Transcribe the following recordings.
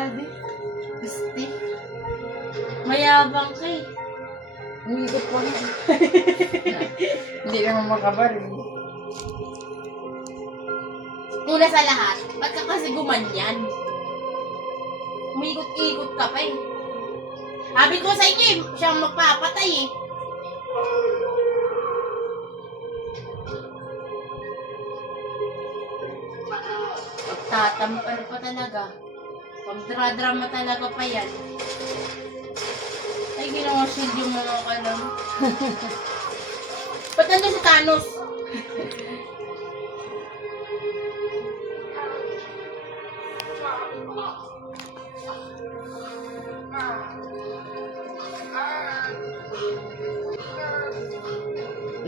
Aldi. Gusti. Mayabang ka eh. Umikot po na. Hindi naman makabar eh. Una sa lahat, ba't ka kasi gumanyan? Umikot-ikot ka pa eh. Sabi ko sa inyo eh, siyang magpapatay eh. Pagtatampar pa talaga. Pagdradrama talaga pa yan. Ay, ginawa shield yung mga kalam. Ba't nandun si Thanos?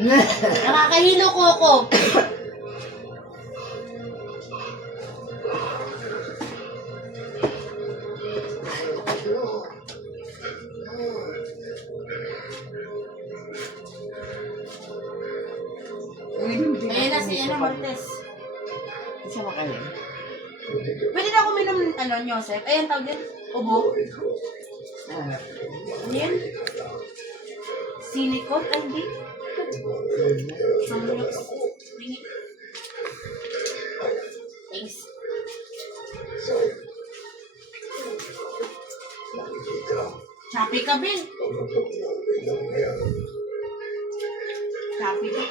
Nakakahilo ko ako. Ayun na si Martes. Hindi siya makain. Pwede na ako minom Joseph. Ayan, tawag din. Ubo. Ano yan? Silicone? Ay, hindi. Sunlux. Thanks. Chappy ka, Ben. Chappy ka.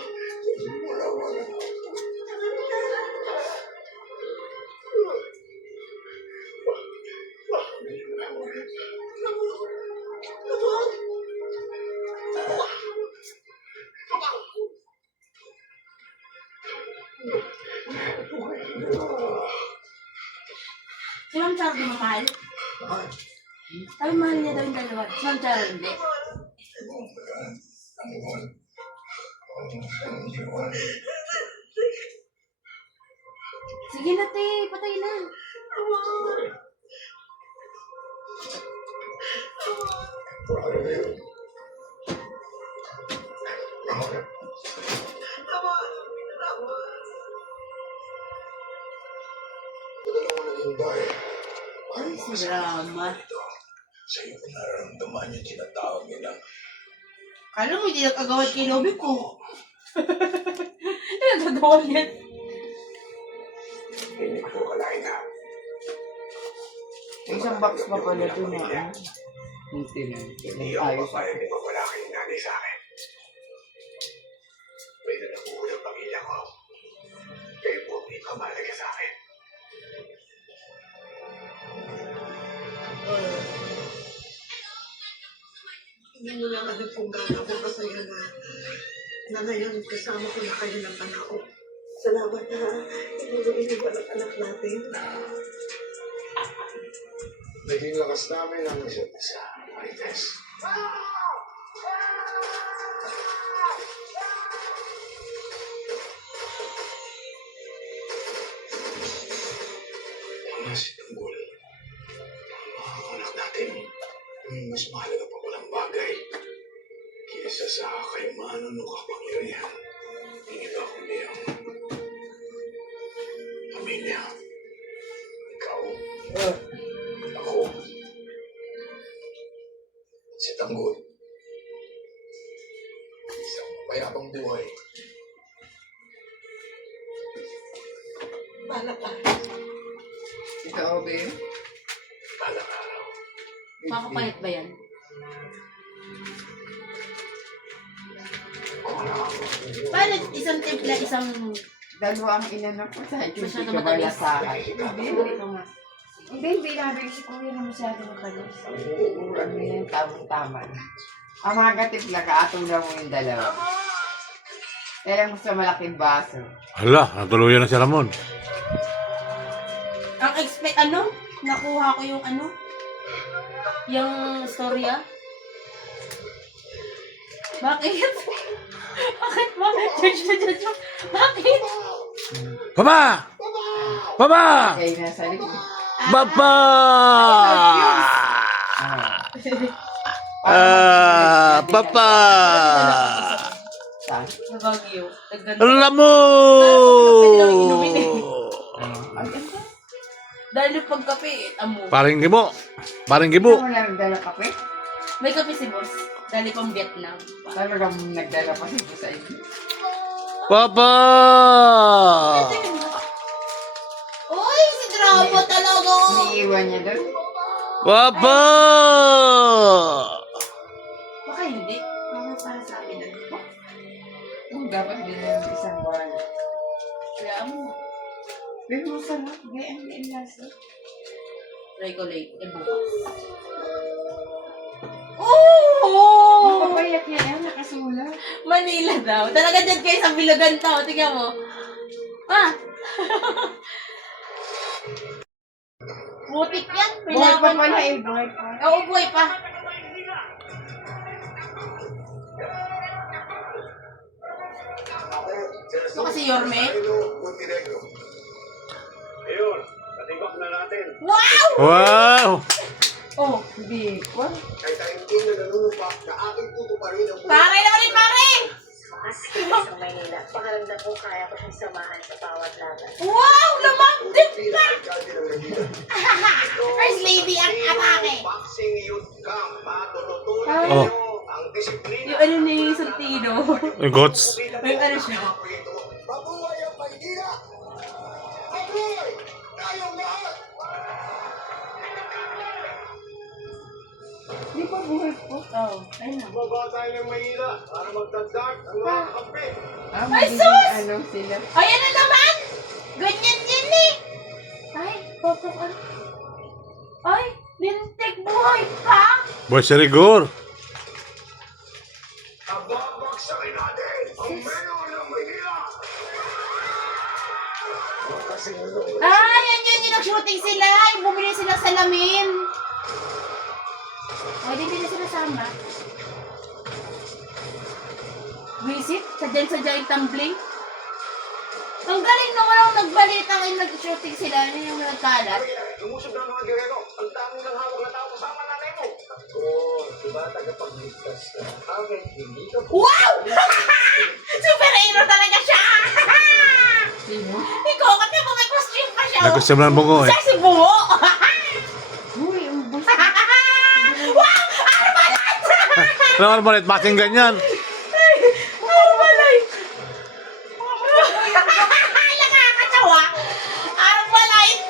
Si Ma'am Charo di mo mahal? Sabi mahal niya daw yung dalawa. Si Ma'am Charo hindi. Sige na, te. Patay na. Ay, si drama. Sa'yo ko nararamdaman yung tinatawag nila. Kala mo hindi nagkagawad kay Lobby ko. Hindi nagkagawad yan. Hindi ko kalahin na. Isang box pa pala ito na. Hindi na. Hindi ako papayag na mawala kayong nanay sa akin. May nanabuhol ang pamilya ko. Kayo po ang pinakamahalaga sa akin. Hindi mo lang alam kung gaano ako kasaya na ngayon kasama ko na kayo ng anak ko. Salamat na inuluin mo ang anak natin. Naging lakas namin ang isa't isa, Marites. Mga si Tanggol, ang mga anak natin, mas mahalaga pa walang bagay kaysa sa kayamanan o kapangyarihan. Hindi ba kundi ang pamilya. Ikaw, ako, si Tanggol. Isang mayabang buhay. Bahala ka. Ikaw, babe? Balang araw. Makakapalit ba yan? Paano isang timpla, isang... Dalawa ang inanap ko sa akin. Masyado Hindi ka ba matamis. lasahan? Hindi, ito nga. Hindi, binabi ko si Kuya na masyado matamis. Ano yan, tamang-tama na. Ang mga gatipla ka, atong daw mo yung dalawa. Kaya mo sa malaking baso. Hala, natuluyan na si Ramon. Ang nakuha ko yung yung storya. Bakit? Bakit ba? Judge. Bakit? Papa! Papa! Kaya nasa likod. Papa! Papa! Saan? Sa Baguio. Ramon! Pwede lang inumin eh. Ay, ano? Dahil Lalo pag kape, amo. Paring gibo. Paring Ikaw gibo. wala nagdala kape? May kape si boss. Dali pang Vietnam. Talagang nagdala pa siya sa inyo. Papa! Uy, si Drama talaga! Iniiwan niya doon. Papa! Baka hindi. Baka para sa akin na. Kung dapat bilhin ng isang buwan. Kaya mo. Pero masarap. Gaya ang lasa. Try ko late. Bukas. Oh! Mapapayak yan. Nakasulat. Manila daw. Talaga dyan kayo sa Bilogan tao. Tingnan mo. Ah! Putik yan. Buhay pa Pilawan pala eh. Buhay pa. Oo, buhay pa. Ito kasi Yorme. Montenegro. Ayun, natibak na natin. Wow! Wow! Oh, Bicol. Kahit tayong ina nanunumpa na aking tutuparin ang pare na ulit, pare! Maski sa Maynila, pakiramdam ko kaya ko siyang samahan sa bawat laban. Wow! Lumambit pa! alkalde ng Manila. First lady ang atake. Boxing youth camp, matututunan Ah. Oh. ninyo ang disiplina. Yung ano ni Santino. Yung goats. May ano siya. Mabuhay ang Maynila! Mabuhay! Tayong lahat! Di ba buhay po? Oh, ayun na. Baba tayo ng Maynila para magdagdag ang mga kakampi. Ah, Ay, magiging sus! ano sila. Ayan na naman! Ganyan yan eh! Ay, popok ano? Ay, lintik buhay pa! Boy, si Rigor. Ababagsakin natin ang meno ng Maynila! Ay, yan yun yung nag-shooting sila! Yung bumili sila sa salamin! Ay, di na sila sama. Visit? Sadyan-sadya yung tumbling? Ang galing nung walang nagbalita ngayon nag-shooting sila. Ano yung nagkalat? Lumusog ng mga girero. Ang dami ng hawak na tao kasama nanay mo. Oo, diba tagapagligtas ka? Okay, hindi ka Wow! Superhero talaga siya! Sino? Ikaw, kasi mo may costume pa siya. Nagkusya mo ng bungo eh. Siya si Buo! Uy, ang bus. Wow! Arbalite! Ano naman ulit? Masing ganyan. Arbalite! Nakakatawa! Arbalite!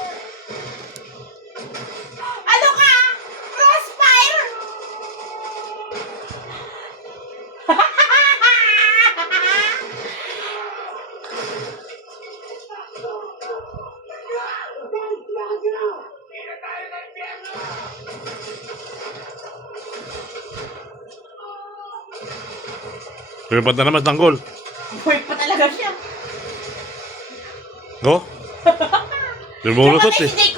Ano ka? Crossfire! Pilipat na naman tanggol. Buhay pa talaga siya. Go. Lumulusot Namatay eh. si Jay